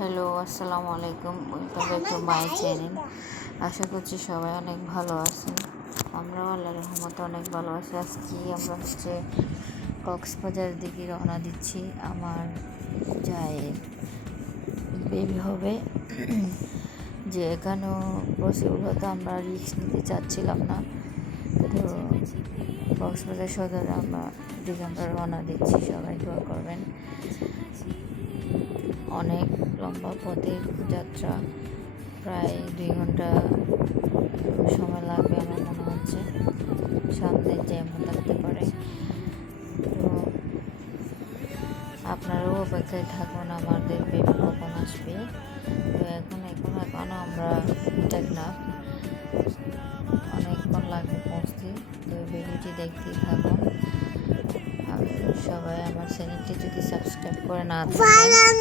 Hello, আসসালামু আলাইকুম। Welcome back to my channel. আশা করছি সবাই অনেক ভালো আছেন। আমরাও আল্লাহর রহমতে অনেক ভালো আছি। আজকে আমরা কক্সবাজারের দিকে রওনা দিচ্ছি। আমার জায়ের বেবি হবে, যে এখানেও পসিবল হতো, আমরা রিস্ক নিতে চাচ্ছিলাম না। তো কক্সবাজার সদরে আমরা রওনা দিচ্ছি। সবাই দোয়া করবেন। অনেক লম্বা পথের যাত্রা, প্রায় 2 ঘন্টা সময় লাগবে আমার মনে হচ্ছে। সামনে জ্যামও থাকতে পারে। তো আপনারাও অপেক্ষায় থাকুন আমাদের বেবি কখন আসবে। তো এখনো আমরা টেকনাফ, অনেকক্ষণ লাগবে পৌঁছতে। তো ভিডিওটি দেখতেই থাকুন। আর সবাই আমার চ্যানেলটি যদি সাবস্ক্রাইব করে না থাকেন,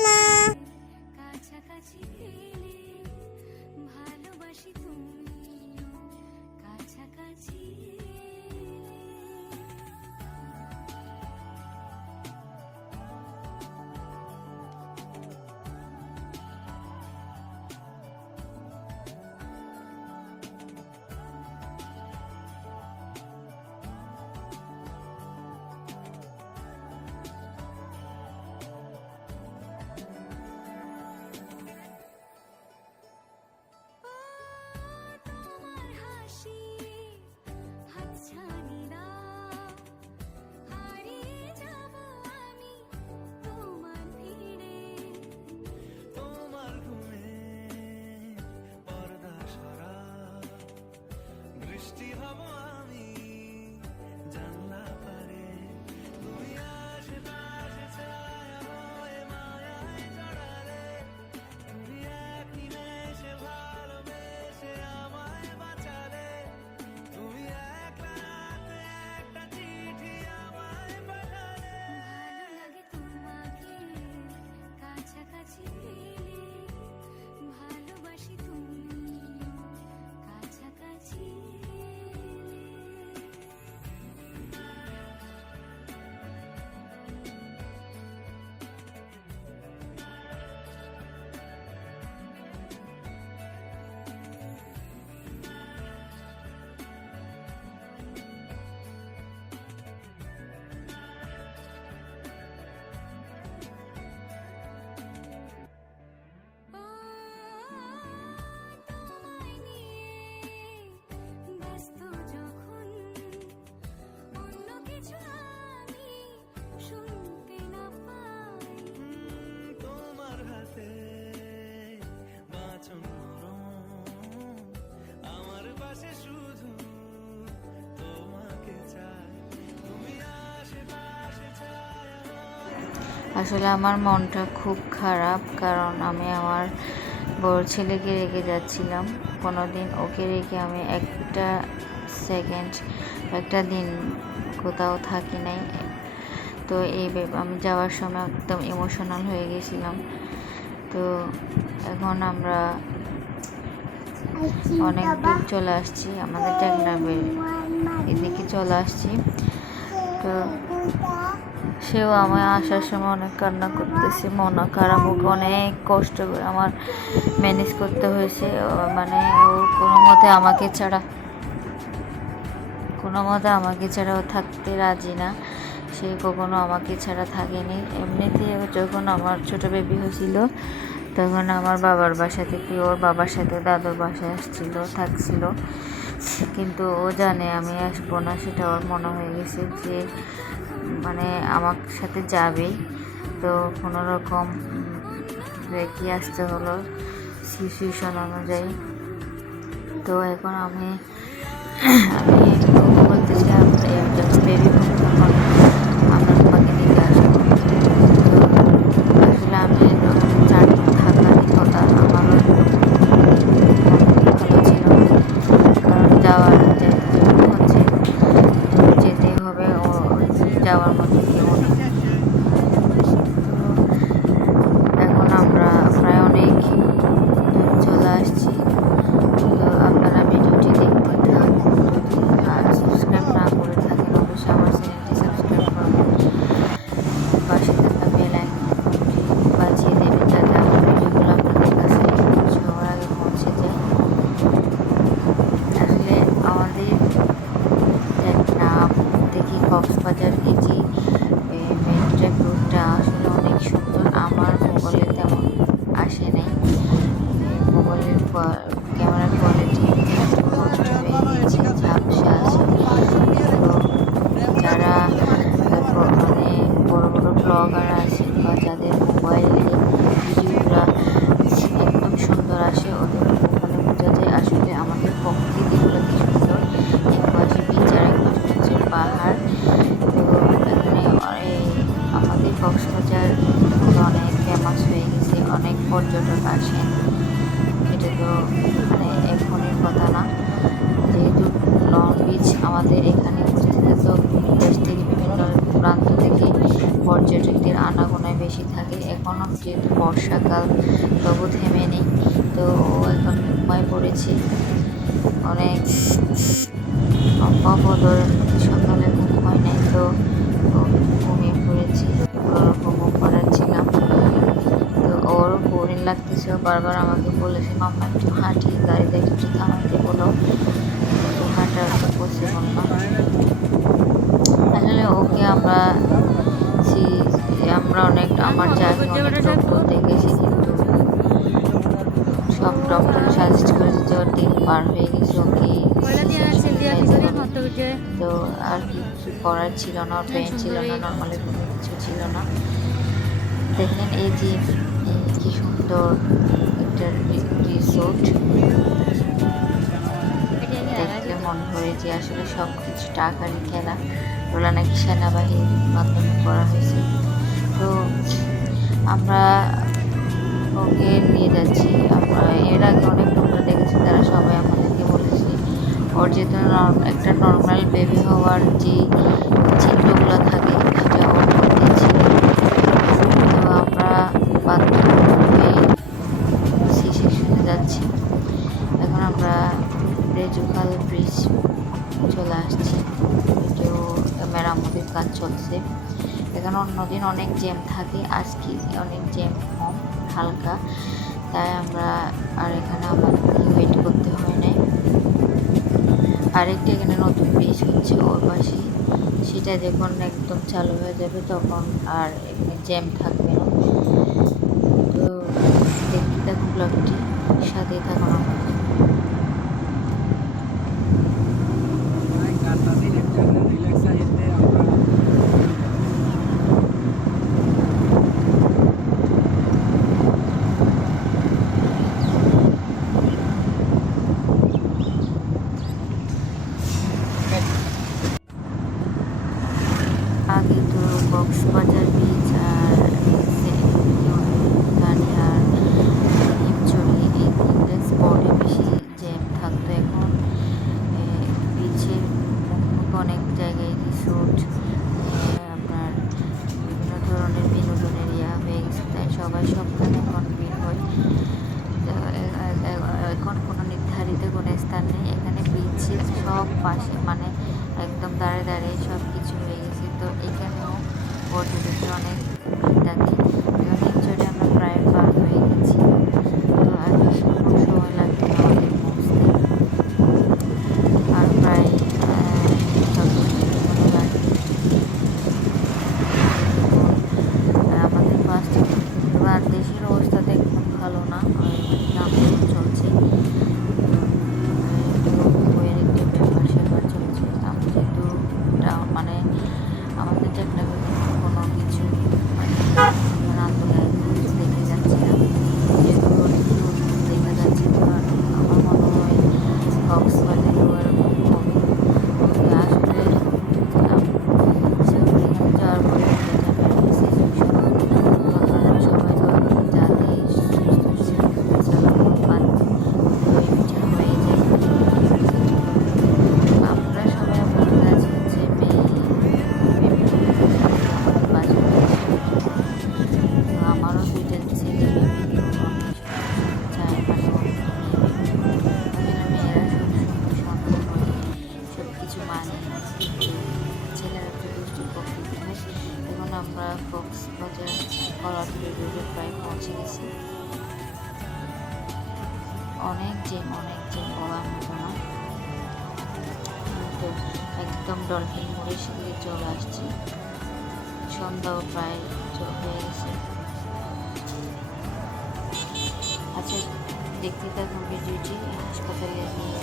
আসলে আমার মনটা খুব খারাপ, কারণ আমি আমার বড় ছেলেকে রেখে যাচ্ছিলাম। কোনোদিন ওকে রেখে আমি একটা দিন কোথাও থাকি নাই। তো আমি যাওয়ার সময় একদম ইমোশনাল হয়ে গেছিলাম। তো এখন আমরা অনেক দূর চলে আসছি, আমাদের টেকনাফের এদিকে চলে আসছি। তো সেও আমার আসার সময় অনেক কান্না করতেছে, মন খারাপ। ওকে অনেক কষ্ট করে আমার ম্যানেজ করতে হয়েছে। মানে ও কোনো মতে আমাকে ছাড়া ও থাকতে রাজি না। সে কখনো আমাকে ছাড়া থাকেনি। এমনিতে যখন আমার ছোটো বেবি হয়েছিল, তখন আমার বাবার বাসা থেকে ওর বাবার সাথে দাদুর বাসায় থাকছিল। কিন্তু ও জানে আমি আসবো না, সেটা ওর মনে হয়ে গেছে যে মানে আমার সাথে যাবেই। তো কোনো রকম রেখে আসতে হলো সিচুয়েশন অনুযায়ী। তো এখন আমি বলতেছি, যখন বেবি হবে তখন আমরা তোমাকে নিতে আসবো। তো আসলে আমি থাকারই কথা, আমারও ভালো ছিল, কারণ যেতে হবে। ও যাওয়ার মতো কেউ নেই। তো এখন আমরা প্রায় অনেক দূর চলে আসছি। তো আপনারা ভিডিওটি দেখতে থাকুন। পর্যটক আসেন, এটা তো মানে এখনের কথা না। যেহেতু লং বিচ আমাদের এখানে অবস্থিত, তো দেশ থেকে বিভিন্ন প্রান্ত থেকে পর্যটকদের আনাগোনায় বেশি থাকে। এখনও যেহেতু বর্ষাকাল, তবু থেমে নেই। তো এখন ঘুমায় পড়েছে অনেক সম্ভব, ধরেন সকালে ঘুম হয় নাই, তো ঘুমিয়ে পড়েছি। ওর উপভোগ করাচ্ছিলাম। তো ওরও বোরিং লাগতেছে, বারবার আমাকে বলেছে মাম্মা একটু হাঁটি, গাড়িটা একটু থামাইতে বলো, কিন্তু হাঁটা তো পসিবল না। আসলে ওকে আমরা অনেক, আমার জাকে অনেক ডক্টর দেখেছি, কিন্তু সব ডক্টর সাজেস্ট করেছে যে ওর দিন পার হয়ে গেছে, ওকে তো আর কিছু করার ছিল না, ওর পেন ছিল না, নর্মালি কোনো কিছু ছিল না। দেখেন এই যে কি সুন্দর একটা রিসোর্ট, দেখলে মন ভরে যে আসলে সব কিছু টাকারই খেলা। ওগুলো নাকি সেনাবাহিনীর মাধ্যমে করা হয়েছে। তো আমরা ওকে নিয়ে যাচ্ছি। আমরা এর আগে অনেক ডক্টর দেখেছি, তারা সবাই আমাদেরকে বলেছে ওর যেহেতু একটা নর্মাল বেবি হওয়ার যে চিহ্নগুলো থাকে সেটা ওর মধ্যে ছিল। তো আমরা বাধ্য হয়ে সি সেকশনে যাচ্ছি। এখন আমরা রেজুকাল ব্রিজ চলে আসছি, এটাও মেরামতের কাজ চলছে। এখানে অন্যদিন অনেক জ্যাম থাকে, আজকে অনেক জ্যাম কম, হালকা, তাই আমরা আর এখানে আমাদেরকে ওয়েট করতে হয় নাই। আরেকটা এখানে নতুন ব্রিজ হচ্ছে ওর পাশে, সেটা যখন একদম চালু হয়ে যাবে তখন আর এখানে জ্যাম থাকবে না। তো দেখতে থাকুন ব্লগটি, সাথে থাকুন আমাদের। আগে তো কক্সবাজার বিচ আর কানিয়ার হিমছড়ি, এই তিনটে স্পটে বেশি জ্যাম থাকতো। এখন বিচের মুখ অনেক জায়গায় রিসোর্ট, আপনার বিভিন্ন ধরনের বিনোদনের হয়ে গেছে, তাই সবাই সবখানে এখন ভিড় হয়। এখন কোনো নির্ধারিত কোনো স্থান নেই, এখানে বিচের সব পাশে মানে একদম দাঁড়িয়ে দাঁড়িয়ে সব কিছু হয়ে গেছে। তো এখানেও পর্যটকদের অনেক ভিড় থাকে। হিমচরে আমরা প্রায় পার হয়ে গেছি, তো আর বেশি কোনো সময় লাগবে না আমাদের পৌঁছতে, আর প্রায় 10 মিনিট মতো লাগবে। আমাদের বাসটা, আর দেশের অবস্থা তো একদম ভালো না, দাম চলছে, বইয়ের একটা ব্যাপার স্যাপার চলছে। আমি যেহেতু মানে আমাদের টেকনাফে কোনো কিছু মানে আন্দোলন দেখে যাচ্ছে না, যেহেতু দেখা যাচ্ছে, তো আমার মনে হয় কক্সবাজারেও এরকম হবে। আসলে এখানে যাওয়ার পরে আপনারা সবাই দোয়া করুন যাতে সালামত পান, ওইটা হয়ে যায়। আমরা সবাই আপনাদের কাছে হচ্ছে আমাদের বাসা, তো আমারও 2টা ছেলে বেবি, তো অনেক চায় মানে মেয়েরা সবসময় সন্তান হলে সব কিছু মানে, ছেলেরা একটু দুষ্টু প্রকৃতি হয়। এখন আমরা কক্সবাজার কলাতলি রোডে প্রায় পৌঁছে গেছি। অনেক জ্যাম বলার মতো না। তো একদম ডলফিন মোড়ের সাথে চলে আসছি, সন্ধ্যাও প্রায় হয়ে গেছে। আচ্ছা, দেখতে থাকুন ভিডিওটি, হাসপাতালে নিয়ে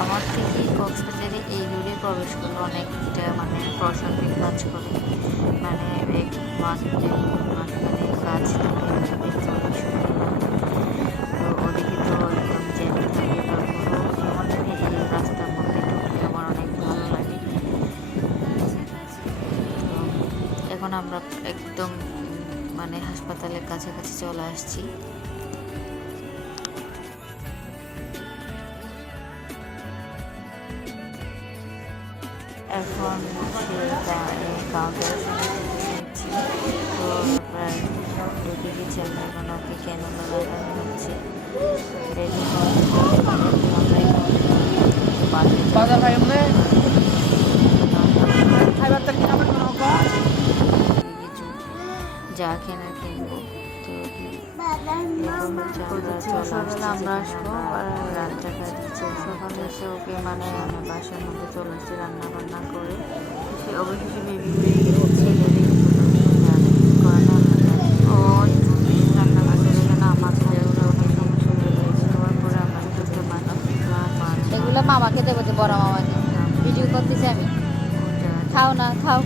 আমার থেকে কক্সবাজারে এই দূরে প্রবেশ করলে অনেকটা মানে প্রশান্তির কাজ করে, মানে এক মাঝখানে কাজ থাকে, দেখতে অনেক সুন্দর লাগে। তো ওদিকে তো একদম জ্যাম থাকে, তারপরেও কেমন জানি এই রাস্তার মধ্যে ঢুকলে আমার অনেক ভালো লাগে। তো এখন আমরা একদম মানে হাসপাতালের কাছাকাছি চলে আসছি। এখন কাউন্টারের সঙ্গে নিচ্ছি। তো প্রায় ঢুকে গেছি আমরা, এখন ওকে কেন লাগানো হচ্ছে রেডি আমরা কিছু যা কেনা কিনবো। তো আমরা আসবো রাতটা কাটছে, সকালে এসে ওকে মানে আমি বাসার মধ্যে চলে আসছি রান্না বান্না করে। সে অবশেষে বেবি হয়ে গেছে, ছেলে ও রান্না করতে গেলে না আমার ছেলেগুলো অনেক সমস্যা হয়ে গেছে। হওয়ার পরে আমরা করতে পারলাম, এগুলো মামাকে দেবো, যে বড় মামাকে ভিডিও করতেছি আমি। খাও না খাও।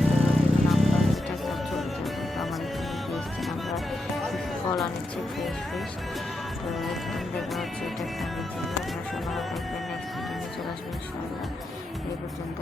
আমরা ফল আনিচ্ছি ফ্রেশ ফ্রেশ। তো এখন দেখা হচ্ছে এটা খাবে, আপনার সবাই দেখবেন, নেক্সট ভিডিও চলে আসবে ইনশাআল্লাহ। এই পর্যন্ত